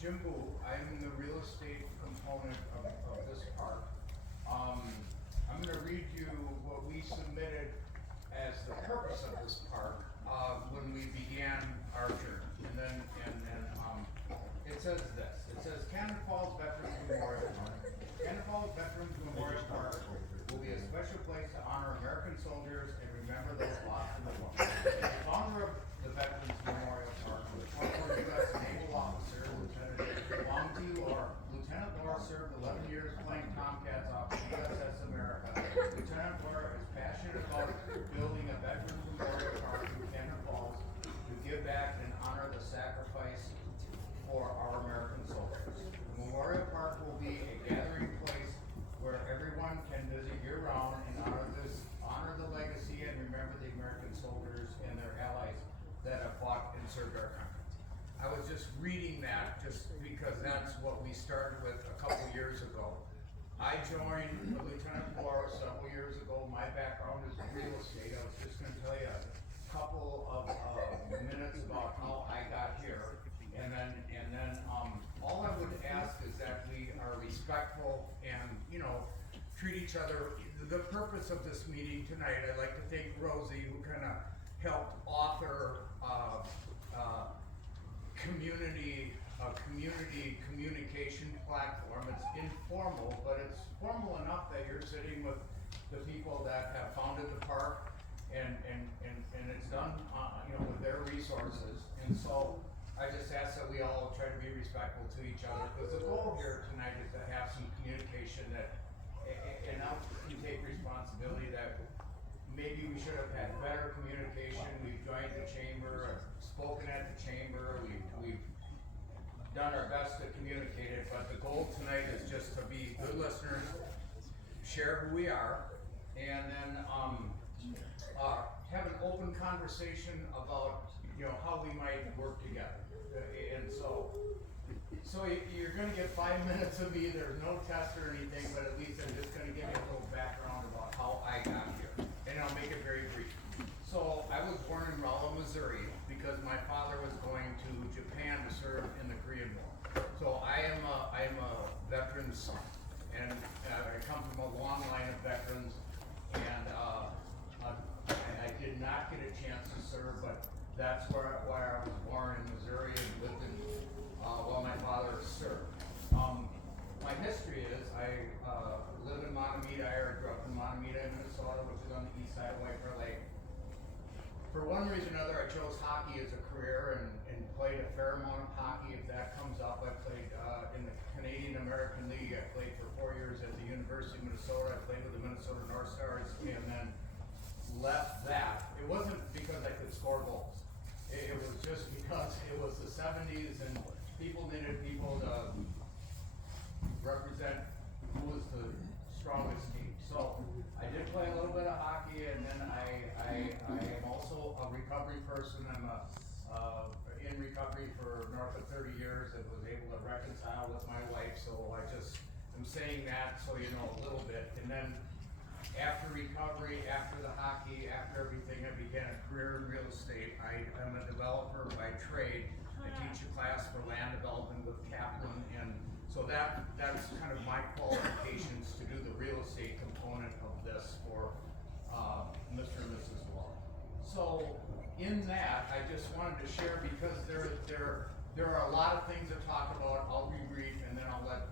Jim Boo. I'm the real estate component of this park. I'm gonna read you what we submitted as the purpose of this park, when we began our journey. It says this, it says Cannon Falls Veterans Memorial Park. Cannon Falls Veterans Memorial Park will be a special place to honor American soldiers and remember those lost in the war. The founder of the Veterans Memorial Park was former U.S. Naval officer, Lieutenant Lieutenant Laura served 11 years flying Tomcats off the USS America. Lieutenant Laura is passionate about building a Veterans Memorial Park in Cannon Falls to give back and honor the sacrifice for our American soldiers. The Memorial Park will be a gathering place where everyone can visit year-round and honor the legacy and remember the American soldiers and their allies that have fought and served our country. I was just reading that just because that's what we started with a couple years ago. I joined Lieutenant Laura several years ago. My background is real estate. I was just gonna tell you a couple of minutes about how I got here. And then, all I would ask is that we are respectful and, treat each other. The purpose of this meeting tonight, I'd like to thank Rosie, who kind of helped author community communication platform. It's informal, but it's formal enough that you're sitting with the people that have founded the park, and it's done, with their resources. And so I just ask that we all try to be respectful to each other, because the goal here tonight is to have some communication and I can take responsibility that maybe we should have had better communication. We've joined the chamber, spoken at the chamber, we've done our best to communicate it, but the goal tonight is just to be good listeners, share who we are, and then have an open conversation about how we might work together. And so you're gonna get 5 minutes of me. There's no test or anything, but at least I'm just gonna give you a little background about how I got here, and I'll make it very brief. So I was born in Rolla, Missouri, because my father was going to Japan to serve in the Korean War. So I am a veteran's son, and I come from a long line of veterans, and I did not get a chance to serve, but that's where I was born in Missouri and lived in while my father served. My history is I live in Montemita. I grew up in Montemita, Minnesota, which is on the east side of White Bear Lake. For one reason or another, I chose hockey as a career and played a fair amount of hockey. If that comes up, I played in the Canadian American League. I played for 4 years at the University of Minnesota. I played with the Minnesota North Stars, and then left that. It wasn't because I could score goals. It was just because it was the 70s and people needed people to represent who was the strongest team. So I did play a little bit of hockey, and then I am also a recovery person. I'm in recovery for north of 30 years and was able to reconcile with my wife. So I'm saying that so you know a little bit. And then after recovery, after the hockey, after everything, I began a career in real estate. I am a developer by trade. I teach a class for land development with Kaplan, and so that's kind of my qualifications to do the real estate component of this for Mr. and Mrs. Law. So in that, I just wanted to share, because there are a lot of things to talk about. I'll be brief, and then I'll let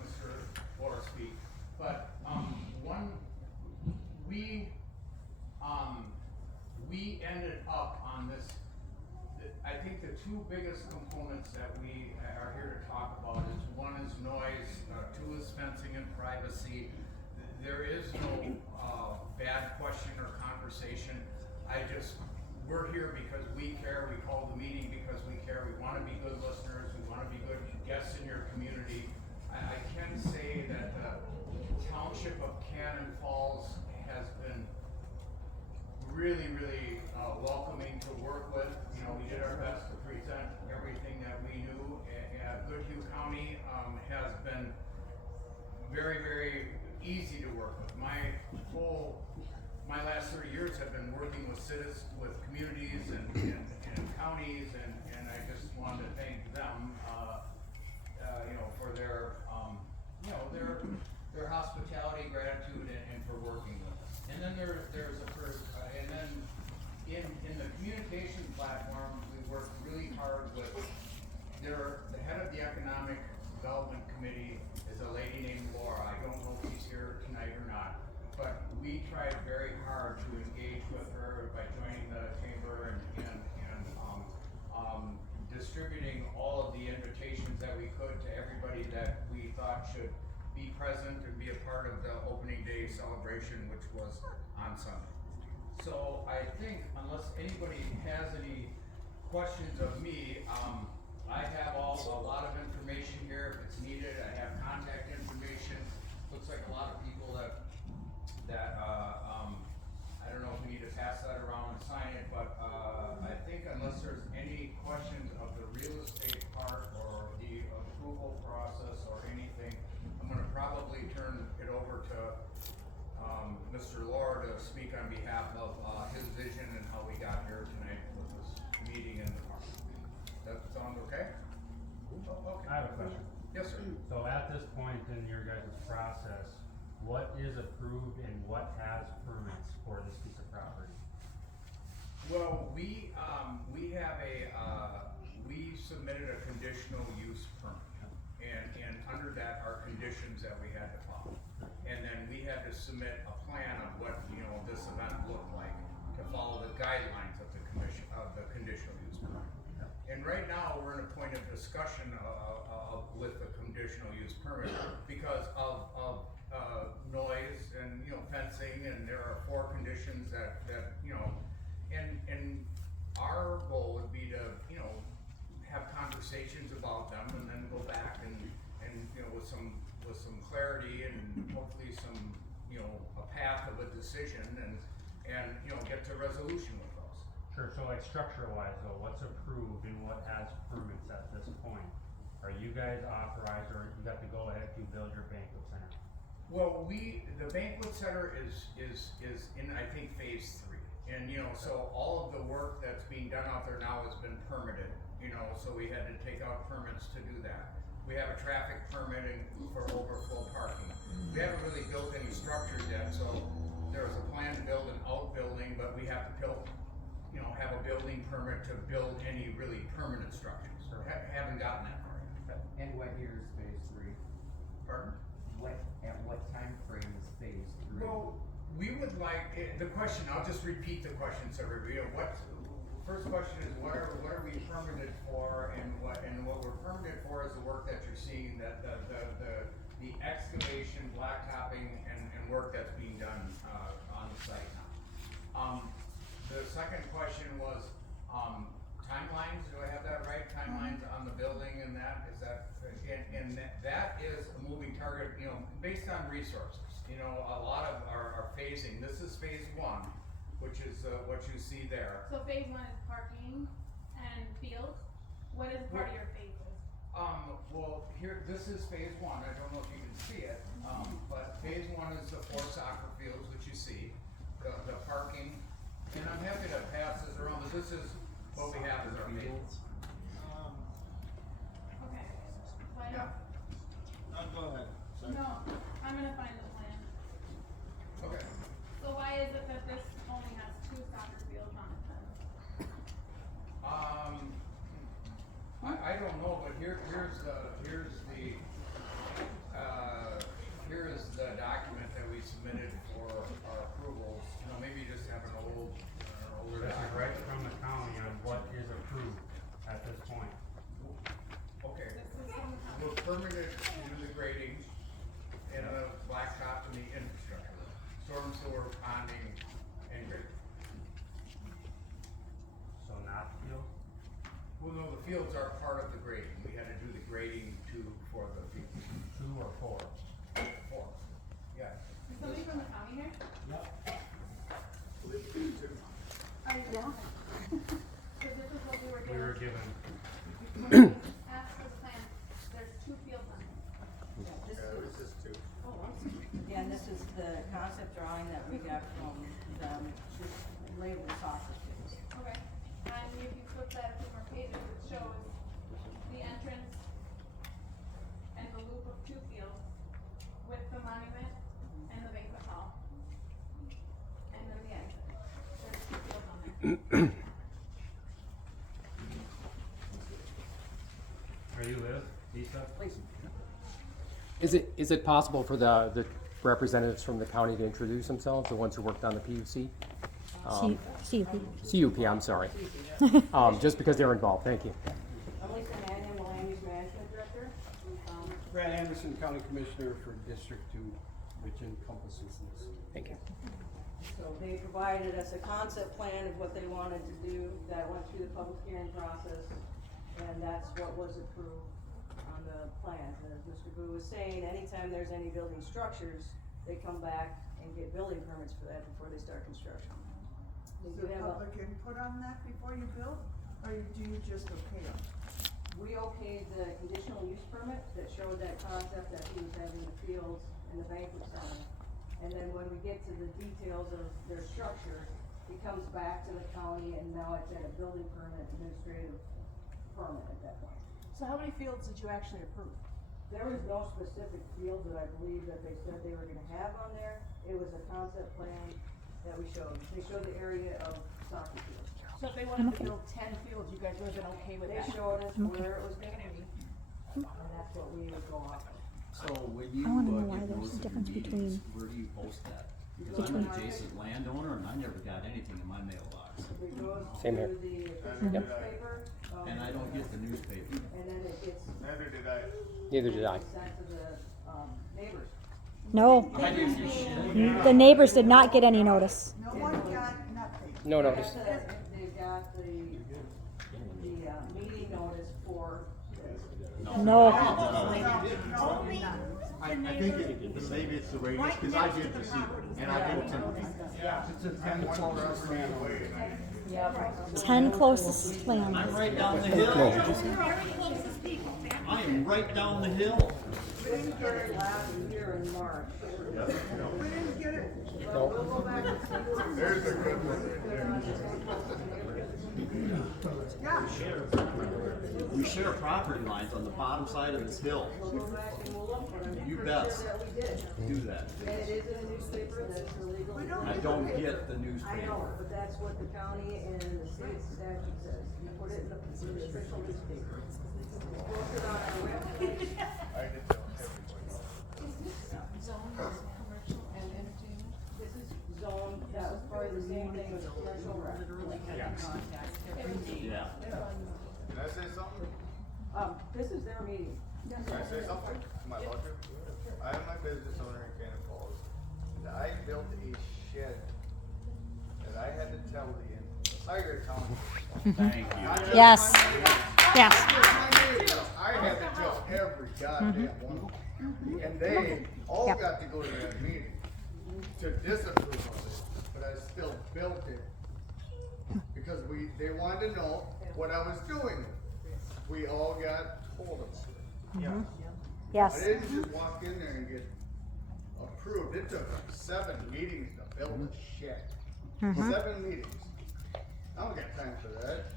Mr. Laura speak. But we ended up on this. I think the two biggest components that we are here to talk about is, one is noise, two is fencing and privacy. There is no bad question or conversation. We're here because we care. We call the meeting because we care. We want to be good listeners. We want to be good guests in your community. I can say that the Township of Cannon Falls has been really welcoming to work with. We did our best to present everything that we knew. Goodhue County has been very easy to work with. My last 30 years have been working with citizens, with communities and counties, and I just wanted to thank them Day celebration, which was on Sunday. So I think unless anybody has any questions of me, I have a lot of information here if it's needed. I have contact information. Looks like a lot of people that I don't know if we need to pass that around and sign it, but I think unless there's any questions of the real estate part or the approval process or anything, I'm gonna probably turn it over to Mr. Lohr to speak on behalf of his vision and how we got here tonight with this meeting in the park. That sound okay? Oh, okay. I have a question. Yes, sir. So at this point in your guys' process, what is approved and what has permits for this piece of property? Well, we have we submitted a conditional use permit. And under that are conditions that we had to follow. And then we had to submit a plan of what, this event looked like to follow the guidelines of the conditional use permit. And right now, we're in a point of discussion with the conditional use permit because of noise and, fencing, and there are 4 conditions that and our goal would be to, have conversations about them and then go back and with some clarity and hopefully some, a path of a decision and get to resolution with those. Sure, so like structure wise though, what's approved and what has permits at this point? Are you guys authorized or you got to go ahead to build your banquet center? Well, the banquet center is in, I think, phase 3. And, so all of the work that's being done out there now has been permitted, so we had to take out permits to do that. We have a traffic permitting for overflow parking. We haven't really built any structures yet, so there was a plan to build an outbuilding, but we have to build, have a building permit to build any really permanent structures. Haven't gotten that far yet. And what year is phase 3? Pardon? At what time frame is phase 3? Well, we would like, the question, I'll just repeat the question, so everybody, first question is what are we permitted for, and what we're permitted for is the work that you're seeing, that the excavation, blacktopping, and work that's being done, on the site now. The second question was, timelines, do I have that right? Timelines on the building and that, is that, and that is a moving target, based on resources. A lot of our phasing, this is phase 1, which is, what you see there. So phase 1 is parking and fields. What is part of your phases? Well, here, this is phase 1, I don't know if you can see it, but phase 1 is the 4 soccer fields, which you see, the parking, and I'm happy to pass this around, but this is what we have as our phase. Okay. So I Yeah. don't, Go ahead. no, I'm gonna find the plan. Okay. So why is it that this only has 2 soccer fields on it then? I don't know, but here is the document that we submitted for our approvals. Maybe just have an older This is document. right from the county on what is approved at this point. Okay. This is from the county. We're permitted to do the grading and the blacktop and the infrastructure, storm sewer, ponding, and grading. So not field? Well, no, the fields are part of the grading. We had to do the grading for the fields. 2 or 4? 4. Yeah. Is somebody from the county here? Yep. Are you? Yeah. So this is what we were We were given. given, As for the plan, there's 2 fields on it. This is 2. Oh, I'm sorry. Yeah, and this is the concept drawing that we got from them, just labeled soccer fields. Okay. And if you flip that a few more pages, it shows the entrance and the loop of 2 fields with the monument and the banquet hall. And then the exit. There's 2 fields on there. are you Liz? Lisa? Is it possible for the representatives from the county to introduce themselves, the ones who worked on the PUC? CUP, I'm sorry. Just because they're involved, thank you. I'm Lisa Mannion, the land use management director. Brad Anderson, County Commissioner for District 2. which encompasses this. Thank you. So they provided us a concept plan of what they wanted to do, that went through the public hearing process, and that's what was approved on the plans. And as Mr. Boo was saying, anytime there's any building structures, they come back and get building permits for that before they start construction. They Is do there have a, public input on that before you build, or do you just okay them? we okayed the conditional use permit that showed that concept that he was having the fields and the banquet center. And then when we get to the details of their structure, it comes back to the county, and now it's at a building permit, administrative permit at that point. So how many fields did you actually approve? There was no specific field that I believe that they said they were gonna have on there. It was a concept plan that we showed. They showed the area of soccer fields. So if they wanted to build 10 fields, you guys would have been okay with They that? showed us where it was gonna be, and that's what we would go off of. So when you, I wanna know give why there's notice a of your difference meetings, between- where do you post that? Because I'm an adjacent landowner and I never got anything in my mailbox. It goes Same here. to the official Yep. newspaper, And I don't get the newspaper. and then it gets Neither did I. Neither did I. sent to the, neighbors. No, I didn't get shit. the neighbors did not get any notice. No one got nothing. No notice. They got the meeting notice for. No. I think maybe it's the radius, because I did receive it, and I didn't attend the meeting. Yeah, it's a 10 away. Yeah. 10 closest land. I'm right down the hill. I am right down the hill. We didn't get it last year in March. We didn't get it. Well, we'll go back and see what. There's a good one right there. Yeah. We share property lines on the bottom side of this hill. We'll go back and we'll look for them. You For bet. sure that we did. Do that. And it is in a newspaper, that's illegal. I don't get the I newspaper. know, but that's what the county and the state statute says. You put it in the official newspaper. Post it on our website. I did tell everybody. Zone is commercial and entertainment? This is zone, that was probably the same thing as commercial rec. Yeah. Can I say something? This is their meeting. Can I say something? Am I allowed to? I am my business owner in Cannon Falls. And I built a shed that I had to tell the entire town. Thank you. Yes. Yes. I had to tell every goddamn one of them. And they all Yep. got to go to that meeting to disapprove of it, but I still built it. Because they wanted to know what I was doing with it. We all got told about it. I Yes. didn't just walk in there and get approved. It took 7 meetings to build a shed. 7 meetings. I don't got time for that.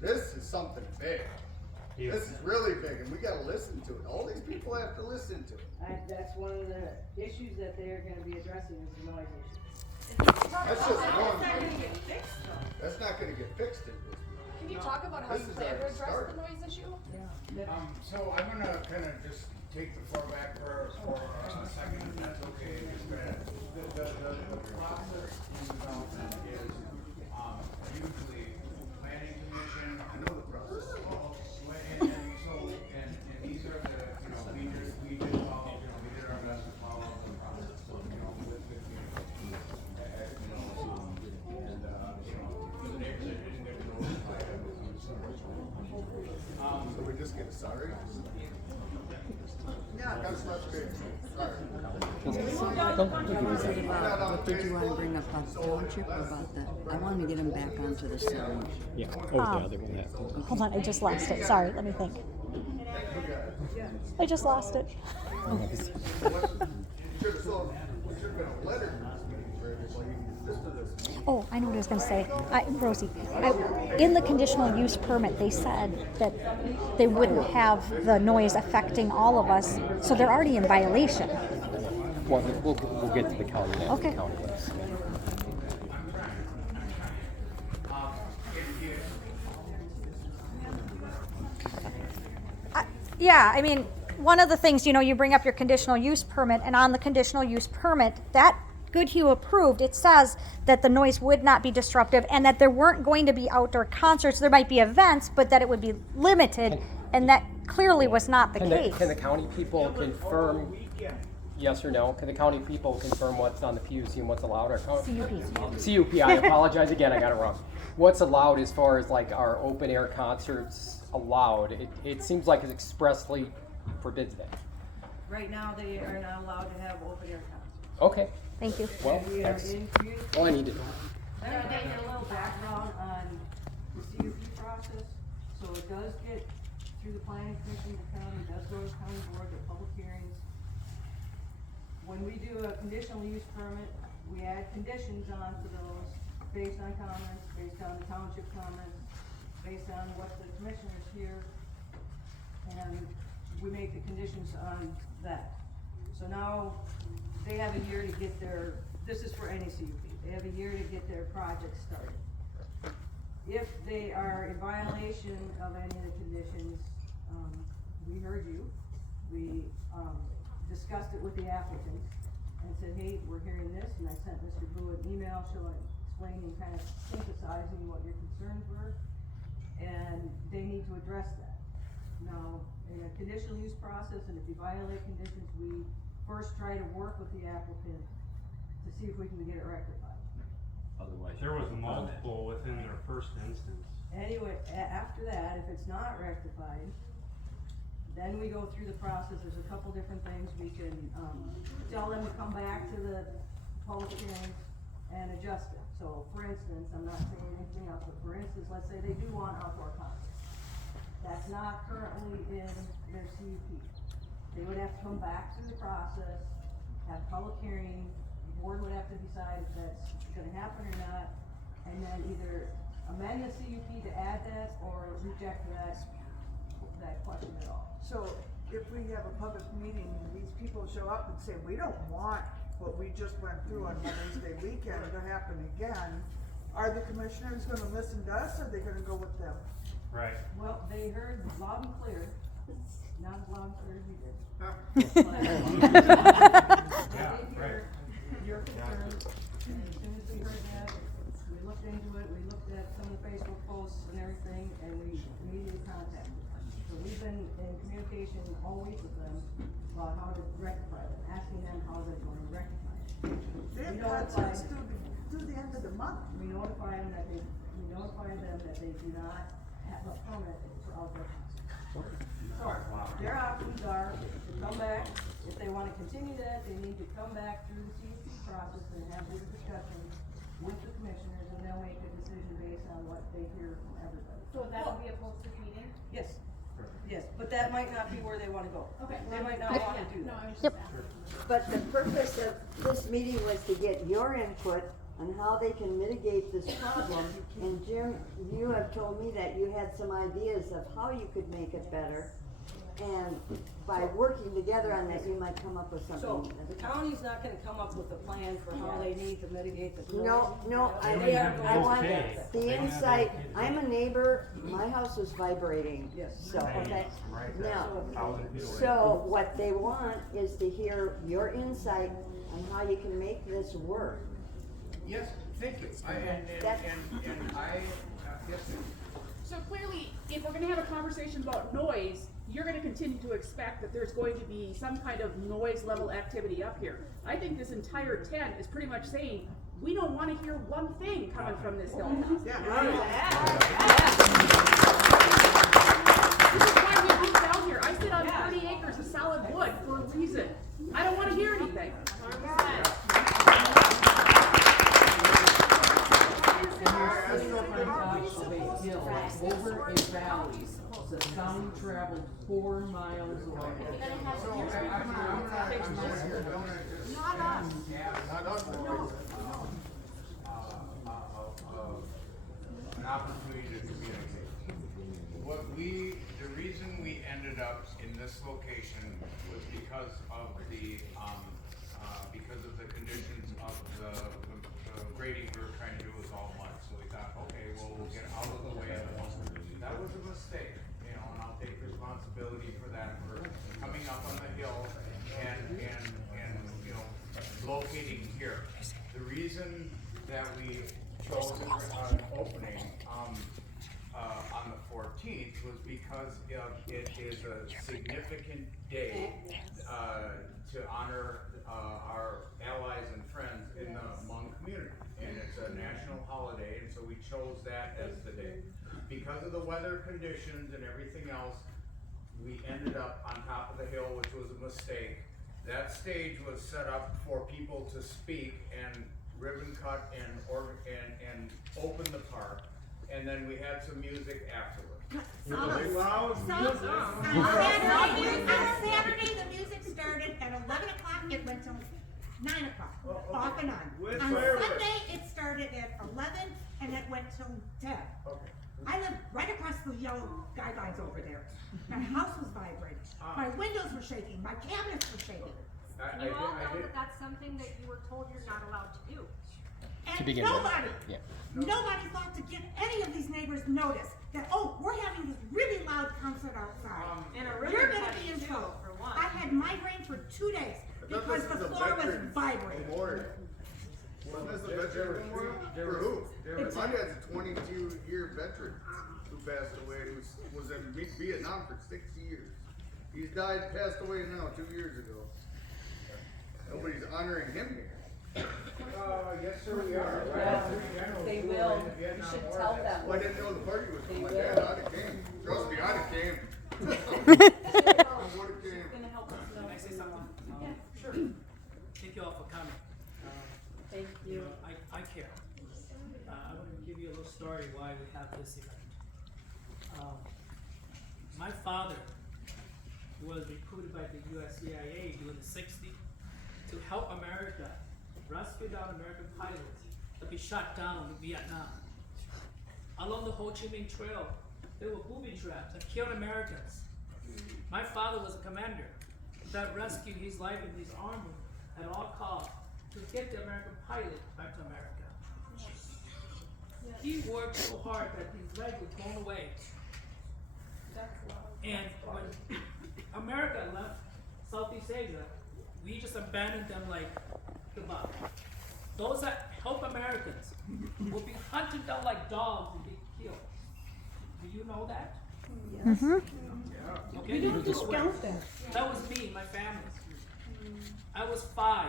This is something big. This is really big, and we gotta listen to it. All these people have to listen to it. That's one of the issues that they're gonna be addressing is the noise issue. That's just one. That's not gonna get fixed in this. Can you talk about how This you is plan to already address started. the noise issue? So I'm gonna kinda just take the floor back for a second, if that's okay. Just the process in development is, usually planning commission, I know the process is all, and these are the, we did follow, we did our best to follow the process, so, with the community. For the neighbors that didn't get notified, I was so we just get sorry? Yeah. That's not good. Sorry. What did you want to bring up about the township or about the, I want to get him back onto the sound. Yeah. Oh, the other one. Yeah. Hold on, I just lost it. Sorry, let me think. I just lost it. Should've sold, should've been a letter for everybody. Listen to this. Oh, I know what I was gonna say. Rosie, in the conditional use permit, they said that they wouldn't have the noise affecting all of us, so they're already in violation. Well, we'll get to the county now. Okay. The county list. Yeah, I mean, one of the things, you bring up your conditional use permit, and on the conditional use permit, that Goodhue approved, it says that the noise would not be disruptive and that there weren't going to be outdoor concerts. There might be events, but that it would be limited, and that clearly was not the case. Can the county people confirm yes or no? Can the county people confirm what's on the PUC and what's allowed? Or CUP. CUP, I apologize again, I got it wrong. What's allowed as far as like our open air concerts allowed? It seems like it expressly forbids that. Right now, they are not allowed to have open air concerts. Okay, Thank you. well, And we are that's in all I need to know. Let me give you a little background on the CUP process. So it does get through the planning commission, the county, does go to the county board, the public hearings. When we do a conditional use permit, we add conditions on to those based on comments, based on the township comments, based on what the commissioners hear. And we make the conditions on that. So now, they have a year to get their, this is for any CUP, they have a year to get their project started. If they are in violation of any of the conditions, we heard you, we, discussed it with the applicant and said, hey, we're hearing this, and I sent Mr. Boo an email showing, explaining, kind of synthesizing what your concerns were, and they need to address that. Now, in a conditional use process, and if you violate conditions, we first try to work with the applicant to see if we can get it rectified. Otherwise. There was you're on it. multiple within their first instance. Anyway, after that, if it's not rectified, then we go through the process. There's a couple different things. We can, tell them to come back to the public hearings and adjust it. So, for instance, I'm not saying anything else, but for instance, let's say they do want outdoor concerts. That's not currently in their CUP. They would have to come back through the process, have public hearing, the board would have to decide if that's gonna happen or not, and then either amend the CUP to add that or reject that question at all. So if we have a public meeting and these people show up and say, we don't want what we just went through on Mother's Day weekend to happen again, are the commissioners gonna listen to us, or are they gonna go with them? Right. Well, they heard loud and clear, not as loud and clear as you did. Yeah, They did right. hear your concerns, and as soon as we heard that, we looked into it, we looked at some of the Facebook posts and everything, and we immediately contacted them. So we've been in communication all week with them about how to rectify it, asking them how they're going to rectify it. They have We notified- concerts through the end of the month. We notify them that they do not have a permit for outdoor concerts. So, their options are to come back, if they wanna continue that, they need to come back through the CUP process and have these discussions with the commissioners, and they'll make a decision based on what they hear from everybody. So that'll be a posted meeting? Yes, yes, but that might not be where they wanna go. Okay. They might not wanna do No, that. I was Yep. just asking. But the purpose of this meeting was to get your input on how they can mitigate this problem. And Jim, you have told me that you had some ideas of how you could make it better. And by working together on that, you might come up with So, something. the county's not gonna come up with a plan for how they need to mitigate the noise. No, They are I going want to okay. that. the insight. I'm a neighbor, my house was vibrating. Yes. So, okay, Right there, now, 1,000 feet away. so what they want is to hear your insight on how you can make this work. Yes, thank you. That- Yes, ma'am. So clearly, if we're gonna have a conversation about noise, you're gonna continue to expect that there's going to be some kind of noise level activity up here. I think this entire tent is pretty much saying, we don't wanna hear one thing coming from this hilltop. This is why we moved down here. I sit on 30 acres of solid wood for a reason. I don't wanna hear anything. Over a valley, the sound traveled 4 miles away. An opportunity to communicate. The reason we ended up in this location was because of the conditions of the grading we were trying to do was all mud. So we thought, okay, well, we'll get out of the way of the mud. That was a mistake, and I'll take responsibility for that, for coming up on the hill and locating here. The reason that we chose an opening, on the 14th was because because it is a significant day, to honor, our allies and friends in the Hmong community. And it's a national holiday, and so we chose that as the day. Because of the weather conditions and everything else, we ended up on top of the hill, which was a mistake. That stage was set up for people to speak and ribbon cut and open the park, and then we had some music afterwards. Saturday, the music started at 11 o'clock, it went till 9 o'clock, off and on. On Sunday, it started at 11 and it went till 10. Okay. I live right across the yellow guidelines over there. My house was vibrating, my windows were shaking, my cabinets were shaking. You all know that that's something that you were told you're not allowed to do. And begin with. nobody thought to give any of these neighbors notice that, oh, we're having this really loud concert outside. You're gonna be in trouble. I had migraine for 2 days because the floor was vibrating. Well, that's the veteran memorial? For who? My dad's a 22-year veteran who passed away, who was in Vietnam for 6 years. He's died, passed away now 2 years ago. Nobody's honoring him here. Yes, sir, we are. They will. You should tell them. Well, I didn't know the party was They coming. My will. dad, I'd have came. Trust me, I'd have came. I would've came. Gonna help us know. Can I say something? Yeah, sure. Thank you all for coming. Thank You you. know, I care. I want to give you a little story why we have this event. My father was recruited by the US CIA during the 60s to help America rescue down American pilots that be shot down in Vietnam. Along the Ho Chi Minh Trail, there were booby traps that killed Americans. My father was a commander that rescued his life in his army at all costs to get the American pilot back to America. He worked so hard that his leg was blown away. And when America left Southeast Asia, we just abandoned them like kebab. Those that help Americans will be hunted down like dogs and be killed. Do you know that? Yes. Okay. We don't discount that. That was me, my family. I was 5.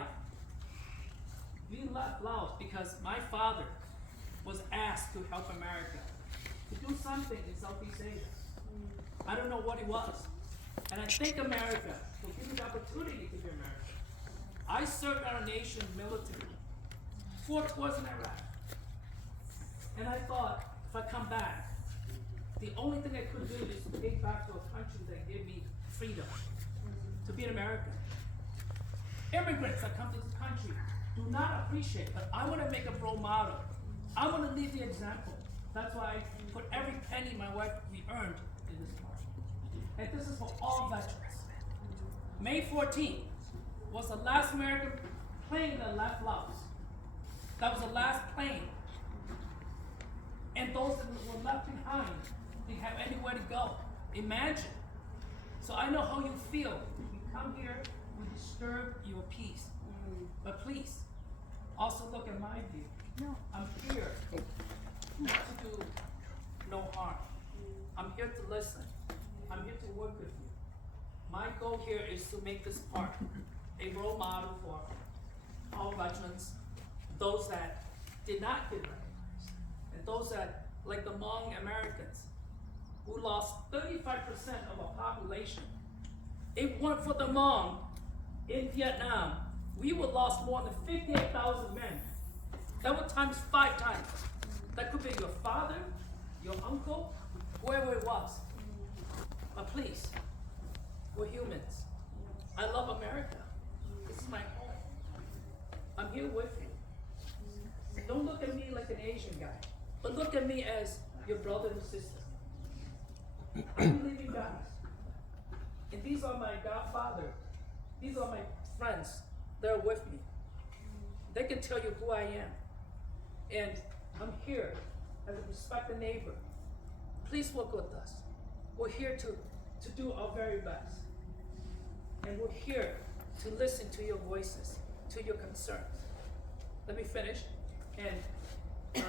We left Laos because my father was asked to help America, to do something in Southeast Asia. I don't know what it was. And I thank America for giving me the opportunity to be American. I served our nation's military, 4 tours in Iraq. And I thought, if I come back, the only thing I could do is to take back to a country that gave me freedom, to be an American. Immigrants that come to this country do not appreciate, but I want to make a role model. I want to lead the example. That's why I put every penny my wife we earned in this park. And this is for all veterans. May 14th was the last American plane that left Laos. That was the last plane. And those that were left behind didn't have anywhere to go. Imagine. So I know how you feel. You come here, we disturb your peace. But please, also look at my view. No. I'm here not to do no harm. I'm here to listen. I'm here to work with you. My goal here is to make this park a role model for all veterans, those that did not get recognized, and those that, like the Hmong Americans, who lost 35% of our population. If it weren't for the Hmong in Vietnam, we would lost more than 58,000 men. That would times 5 times. That could be your father, your uncle, whoever it was. But please, we're humans. I love America. This is my home. I'm here with you. Don't look at me like an Asian guy, but look at me as your brother and sister. I believe you guys. And these are my godfather. These are my friends. They're with me. They can tell you who I am. And I'm here as a respected neighbor. Please work with us. We're here to do our very best. And we're here to listen to your voices, to your concerns. Let me finish. And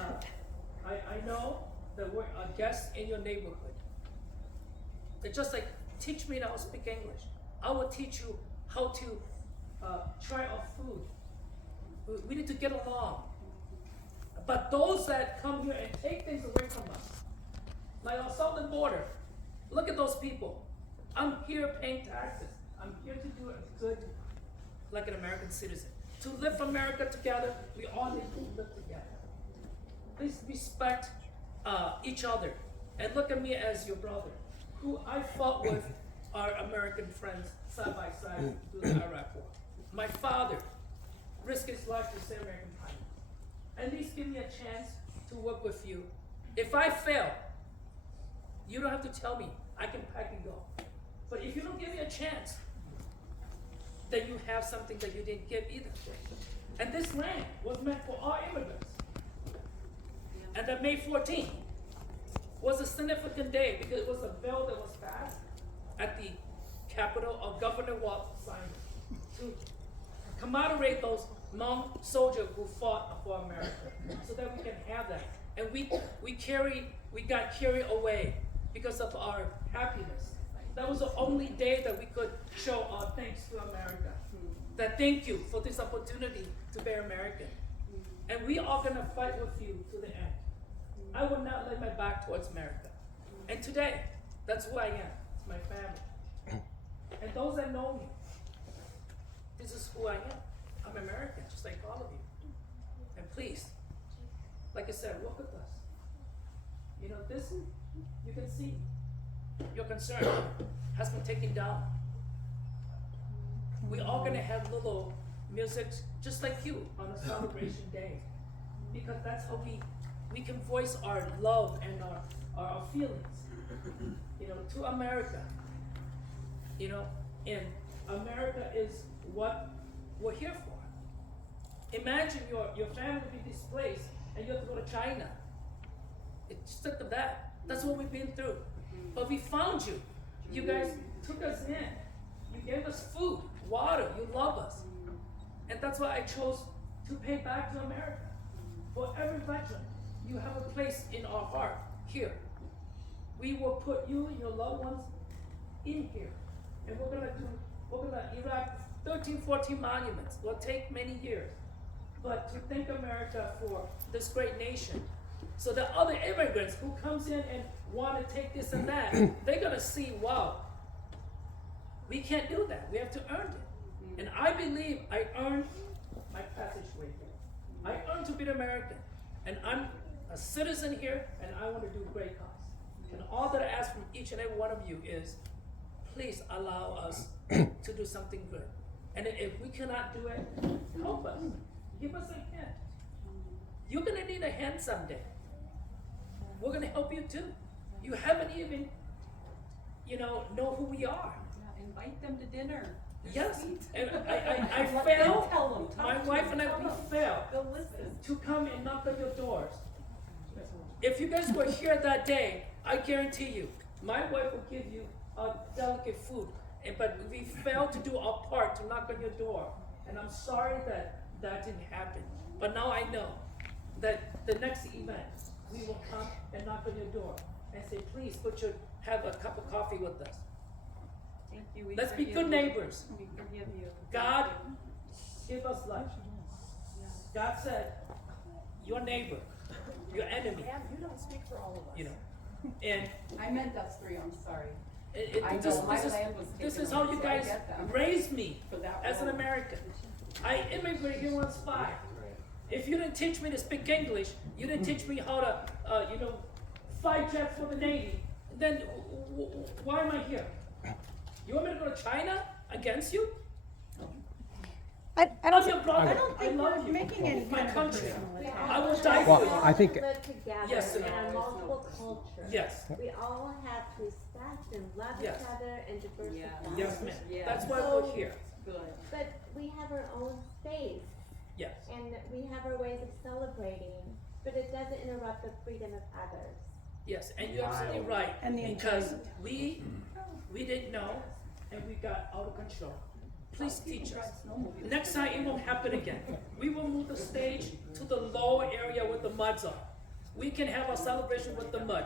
I know that we're a guest in your neighborhood. It's just like, teach me how to speak English. I will teach you how to try our food. We need to get along. But those that come here and take things away from us, like our southern border, look at those people. I'm here paying taxes. I'm here to do it good, like an American citizen. To live America together, we all need to live together. Please respect each other and look at me as your brother, who I fought with our American friends side by side through the Iraq War. My father risked his life to save American pioneers. At least give me a chance to work with you. If I fail, you don't have to tell me. I can pack and go. But if you don't give me a chance, then you have something that you didn't give either. And this land was meant for all immigrants. And that May 14th was a significant day because it was a bill that was passed at the Capitol of Governor Walt signed to commemorate those Hmong soldiers who fought for America, so that we can have that. And we got carried away because of our happiness. That was the only day that we could show our thanks to America. That thank you for this opportunity to be American. And we are gonna fight with you to the end. I will not lay my back towards America. And today, that's who I am. It's my family. And those that know me, this is who I am. I'm American, just like all of you. And please, like I said, work with us. You know, this, you can see, your concern has been taken down. We are gonna have little music just like you on a celebration day. Because that's how we can voice our love and our feelings, you know, to America. You know, and America is what we're here for. Imagine your family be displaced and you have to go to China. It's just like that. That's what we've been through. But we found you. You guys took us in. You gave us food, water. You love us. And that's why I chose to pay back to America. For every veteran, you have a place in our heart here. We will put you and your loved ones in here. And we're gonna erect 13, 14 monuments. It will take many years. But to thank America for this great nation, so that other immigrants who comes in and want to take this and that, they're gonna see, wow, we can't do that. We have to earn it. And I believe I earned my passageway here. I earned to be an American. And I'm a citizen here, and I want to do a great cause. And all that I ask from each and every one of you is, please allow us to do something good. And if we cannot do it, help us. Give us a hand. You're gonna need a hand someday. We're gonna help you too. You haven't even, know who we are. Invite them to dinner. Yes, and I failed. My wife and I, we failed to come and knock on your doors. If you guys were here that day, I guarantee you, my wife will give you delicate food. But we failed to do our part to knock on your door. And I'm sorry that didn't happen. But now I know that the next event, we will come and knock on your door and say, please have a cup of coffee with us. Thank you. Let's be good neighbors. We forgive you. God give us life. God said, your neighbor, your enemy. You don't speak for all of us. And I meant us three, I'm sorry. This is how you guys raised me as an American. I immigrated here when I was 5. If you didn't teach me to speak English, you didn't teach me how to, fight jets for the Navy, then why am I here? You want me to go to China against you? I don't your brother. I don't think I love we're you. making any My kind of country. personal I will die Well, for you. I think- live together Yes, in ma'am. our multiple cultures. Yes. We all have to respect and love Yes. each other and diversify. Yes, ma'am. Yeah. That's why So- we're here. Good. But we have our own space Yes. and we have our ways of celebrating, but it doesn't interrupt the freedom of others. Yes, and you're absolutely right. And the because we didn't know and we got out of control. Please teach us. Next time it won't happen again. We will move the stage to the lower area where the muds are. We can have our celebration with the mud.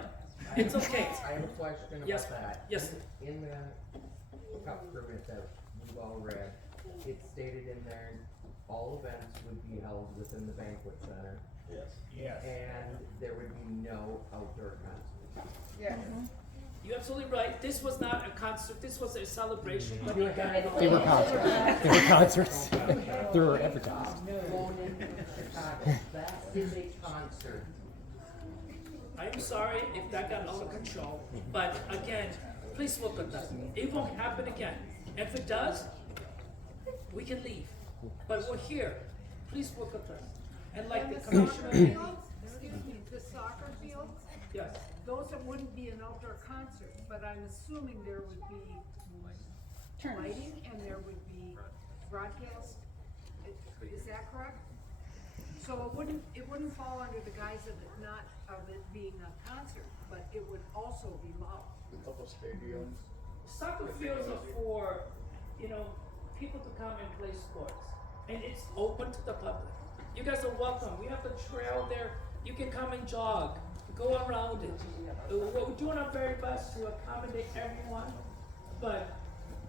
It's okay. I have a question Yes, about that. yes. In the cup permit that we've all read, it stated in there, all events would be held within the banquet center. Yes. And there would be no outdoor concerts. Yes. You're absolutely right. This was not a concert. This was a celebration. But They were concerts. They were concerts. They were advertised. Going into Chicago, that is a concert. I'm sorry if that got out of control, but again, please work with us. It won't happen again. If it does, we can leave. But we're here. Please work with us. And like the commissioner. Excuse me, the soccer fields, Yes. those that wouldn't be an outdoor concert, but I'm assuming there would be lighting and there would be broadcast. Is that correct? So it wouldn't fall under the guise of it being a concert, but it would also be loud. A couple stadiums. Soccer fields are for, people to come and play sports. And it's open to the public. You guys are welcome. We have the trail there. You can come and jog, go around it. We're doing our very best to accommodate everyone, but,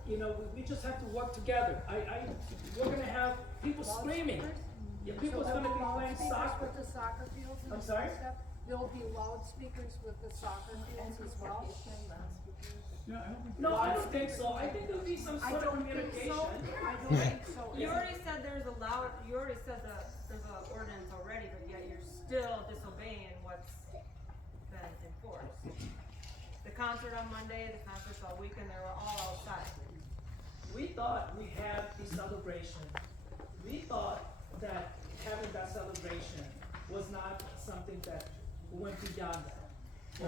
we just have to work together. We're gonna have people screaming. Yeah, people's gonna be playing soccer. With the soccer fields and I'm sorry? stuff? There'll be loudspeakers with the soccer fields as well? No, I don't think so. I think there'll be some I sort of don't think communication. so. I don't think so. You already said there's a ordinance already, but yet you're still disobeying what's been enforced. The concert on Monday, the concerts all weekend, they were all outside. We thought we had the celebration. We thought that having that celebration was not something that went beyond that.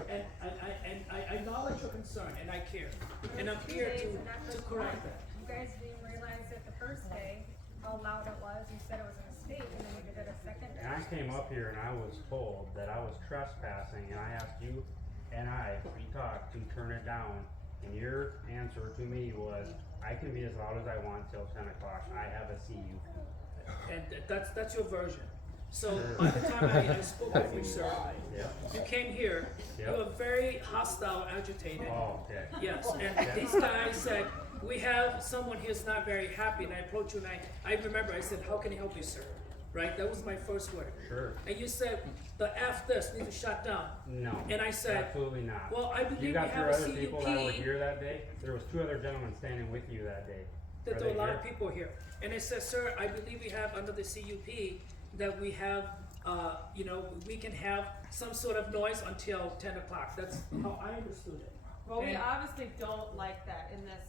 And I acknowledge your concern, and I care, and I'm here to correct that. You guys didn't realize that the first day, how loud it was, you said it was a mistake, and then you did it a second day. And I came up here and I was told that I was trespassing, and I asked you and we talked to turn it down, and your answer to me was, I can be as loud as I want till 10 o'clock, I have a CUP. And that's your version. So by the time I spoke with you, sir, you came here, you were very hostile, agitated. Oh, okay. Yes, and these guys said, we have someone here who's not very happy, and I approached you and I remember, I said, how can I help you, sir? Right, that was my first word. Sure. And you said, the F this needs to shut down. No. And I said, absolutely not. well, I believe you we got have three a other people that were CUP. here that day. There was 2 other gentlemen standing with you that day. That Are there were they a lot here? of people here. And I said, sir, I believe we have under the CUP that we have, we can have some sort of noise until 10 o'clock. That's how I understood it. Well, we And- obviously don't like that in this,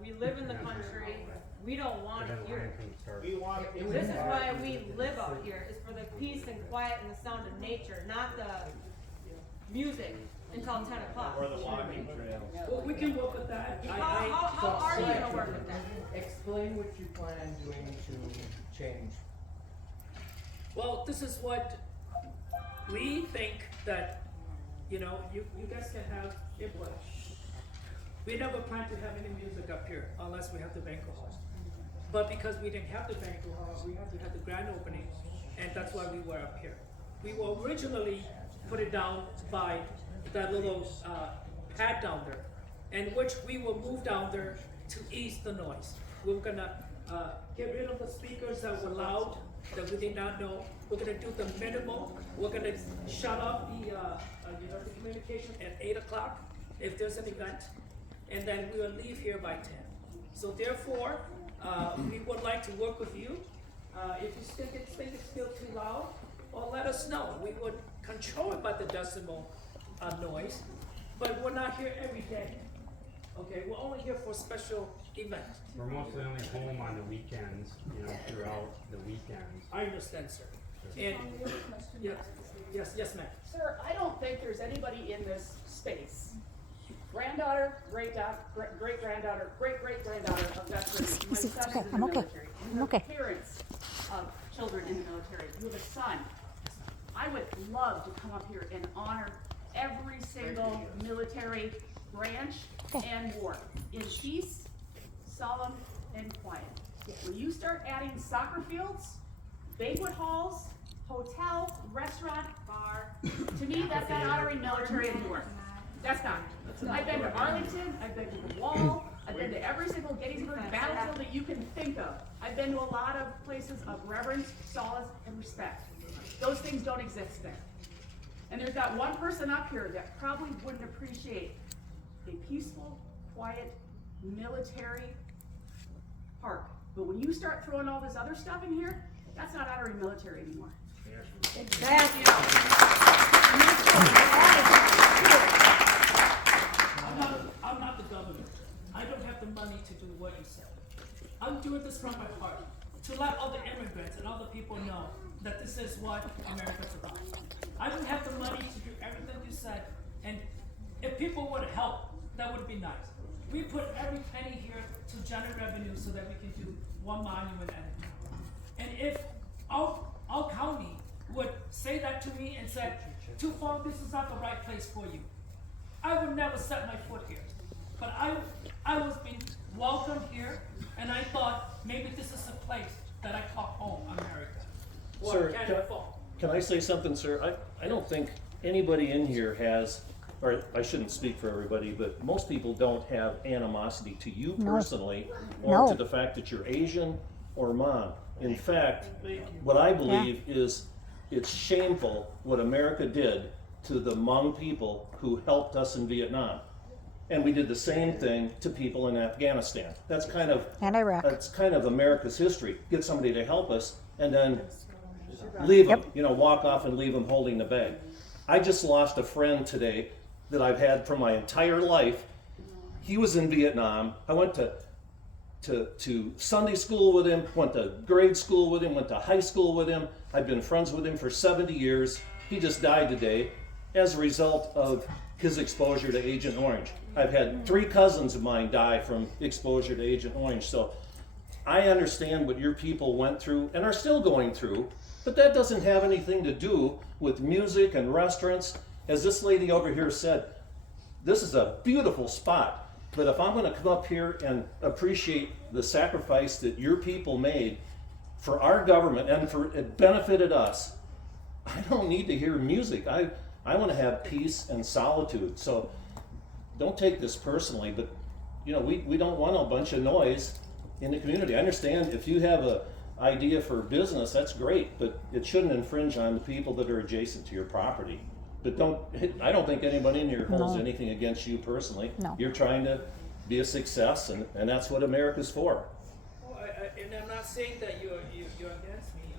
we live in the country, we don't want it here. We want. This is why we live out here, is for the peace and quiet and the sound of nature, not the music until 10 o'clock. Or the walking trails. Well, we can work with that. How are you gonna work with that? Explain what you plan on doing to change. Well, this is what we think that, you guys can have input. We never planned to have any music up here unless we have the banquet hall. But because we didn't have the banquet hall, we have to have the grand opening, and that's why we were up here. We were originally put it down by that little pad down there, and which we will move down there to ease the noise. We're gonna get rid of the speakers that were loud, that we did not know. We're gonna do the minimal. We're gonna shut off the communication at 8 o'clock if there's an event, and then we will leave here by 10. So therefore, we would like to work with you. If you think it's still too loud, well, let us know. We would control it by the decimal noise, but we're not here every day. Okay, we're only here for special events. We're mostly only home on the weekends, throughout the weekends. I understand, sir. And, yes, ma'am. Sir, I don't think there's anybody in this space, granddaughter, great-granddaughter, great-great-granddaughter of veterans. My Easy, it's son okay. is in I'm the okay. military. I'm You okay. have parents of children in the military. You have a son. I would love to come up here and honor every single military branch and war in peace, solemn, and quiet. When you start adding soccer fields, banquet halls, hotel, restaurant, bar, to me, that's not honoring military and war. That's not. I've been to Arlington, I've been to the Wall, I've been to every single Gettysburg battlefield that you can think of. I've been to a lot of places of reverence, solace, and respect. Those things don't exist there. And there's not one person up here that probably wouldn't appreciate a peaceful, quiet, military park. But when you start throwing all this other stuff in here, that's not honoring military anymore. I'm not the governor. I don't have the money to do what you said. I'm doing this from my heart, to let all the immigrants and other people know that this is what America's about. I don't have the money to do everything you said, and if people would help, that would be nice. We put every penny here to generate revenue so that we can do one monument at a time. And if our county would say that to me and said, Tufong, this is not the right place for you, I would never set my foot here. But I was being welcomed here, and I thought maybe this is a place that I call home, America. Or Sir, Canada Fall. can I say something, sir? I don't think anybody in here has, or I shouldn't speak for everybody, but most people don't have animosity to you No. personally, or No. to the fact that you're Asian or Hmong. In fact, what I believe is it's shameful what America did to the Hmong people who helped us in Vietnam. And we did the same thing to people in Afghanistan. That's kind of America's history. Get somebody to help us and then leave them, walk off and leave them holding the bag. I just lost a friend today that I've had for my entire life. He was in Vietnam. I went to Sunday school with him, went to grade school with him, went to high school with him. I've been friends with him for 70 years. He just died today as a result of his exposure to Agent Orange. I've had 3 cousins of mine die from exposure to Agent Orange. So I understand what your people went through and are still going through, but that doesn't have anything to do with music and restaurants. As this lady over here said, this is a beautiful spot, but if I'm going to come up here and appreciate the sacrifice that your people made for our government and for it benefited us, I don't need to hear music. I want to have peace and solitude. So don't take this personally, but we don't want a bunch of noise in the community. I understand if you have an idea for business, that's great, but it shouldn't infringe on the people that are adjacent to your property. But I don't think anybody in here holds anything against you personally. No. You're trying to be a success, and that's what America's for. Oh, and I'm not saying that you're against me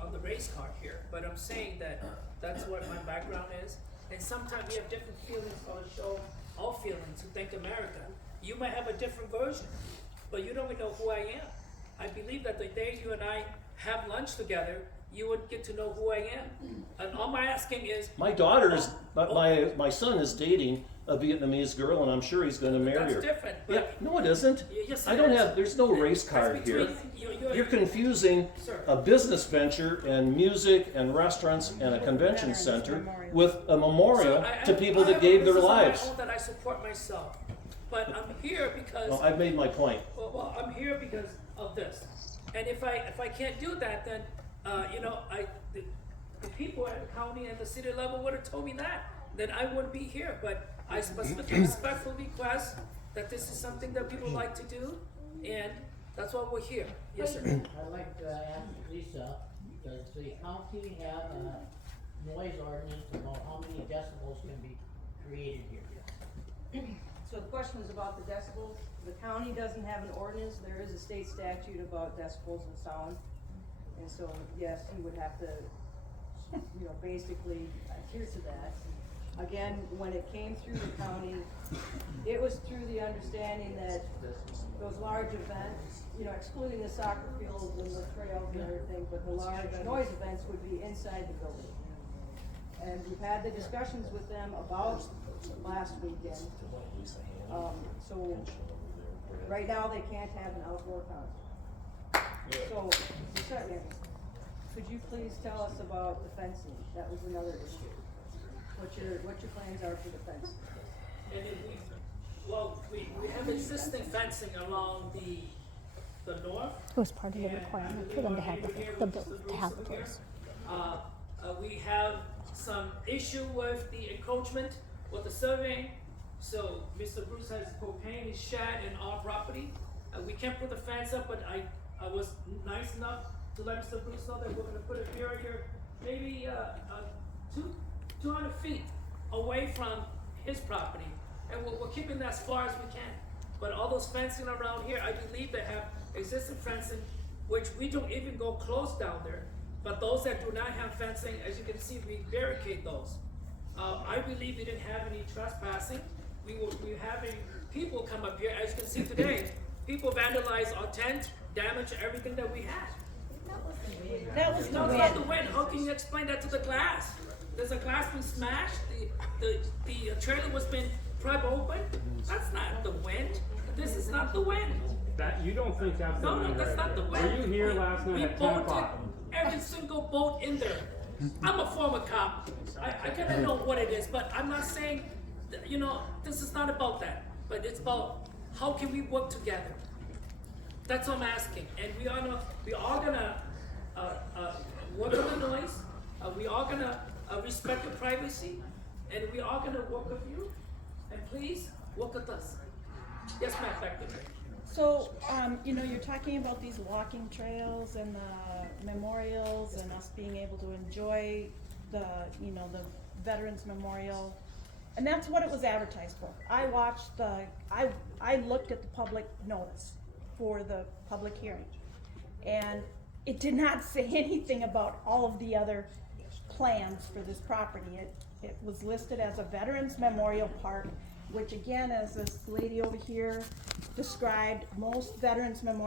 on the race card here, but I'm saying that that's what my background is. And sometimes we have different feelings on the show, all feelings who think America. You might have a different version, but you don't even know who I am. I believe that the day you and I have lunch together, you would get to know who I am. And all my asking is... My daughter's, my son is dating a Vietnamese girl, and I'm sure he's going to marry her. That's different. Yeah, no, it isn't. Yes, I it don't is. have. There's no race card here. You're confusing a business venture and music and restaurants and a convention center with a memorial to people that gave their lives. I own that I support myself, but I'm here because. Well, I've made my point. Well, I'm here because of this, and if I can't do that, then the people at the county and the city level would have told me that. Then I wouldn't be here. But I respectfully request that this is something that people like to do, and that's why we're here. Yes, sir. I'd like to ask Lisa, does the county have a noise ordinance about how many decibels can be created here? So the question is about the decibels. The county doesn't have an ordinance. There is a state statute about decibels and sound. And so, yes, you would have to, basically adhere to that. Again, when it came through the county, it was through the understanding that those large events, excluding the soccer fields and the trails and everything, but the large noise events would be inside the building. And we've had the discussions with them about last weekend. So right now they can't have an outdoor concert. So, could you please tell us about the fencing? That was another issue. What your plans are for the fencing? And we have existing fencing along the north. It was part of the requirement for them to have the place. We have some issue with the encroachment with the surveying, so Mr. Bruce has propane is shed in our property. We can't put the fence up, but I was nice enough to let Mr. Bruce know that we're gonna put a barrier maybe 200 feet away from his property. And we're keeping that as far as we can. But all those fencing around here, I believe they have existing fencing, which we don't even go close down there. But those that do not have fencing, as you can see, we barricade those. I believe we didn't have any trespassing. We having people come up here, as you can see today, people vandalize our tent, damage everything that we had. That was the No, it's wind. not the wind. How can you explain that to the glass? There's a glass been smashed, the trailer was been pried open. That's not the wind. This is not the wind. That, you don't think that's the No, wind, that's right? not the Were wind. you here last night We at 10 bolted o'clock? every single bolt in there. I'm a former cop. I kinda know what it is, but I'm not saying, you know, this is not about that. But it's about how can we work together? That's what I'm asking. And we are gonna work on the noise. We are gonna respect your privacy. And we are gonna work with you. And please, work with us. Yes, ma'am, back there. So, you know, you're talking about these walking trails and the memorials and us being able to enjoy the, you know, the Veterans Memorial. And that's what it was advertised for. I watched I looked at the public notice for the public hearing. And it did not say anything about all of the other plans for this property. It was listed as a Veterans Memorial Park, which again, as this lady over here described, most Veterans Memorial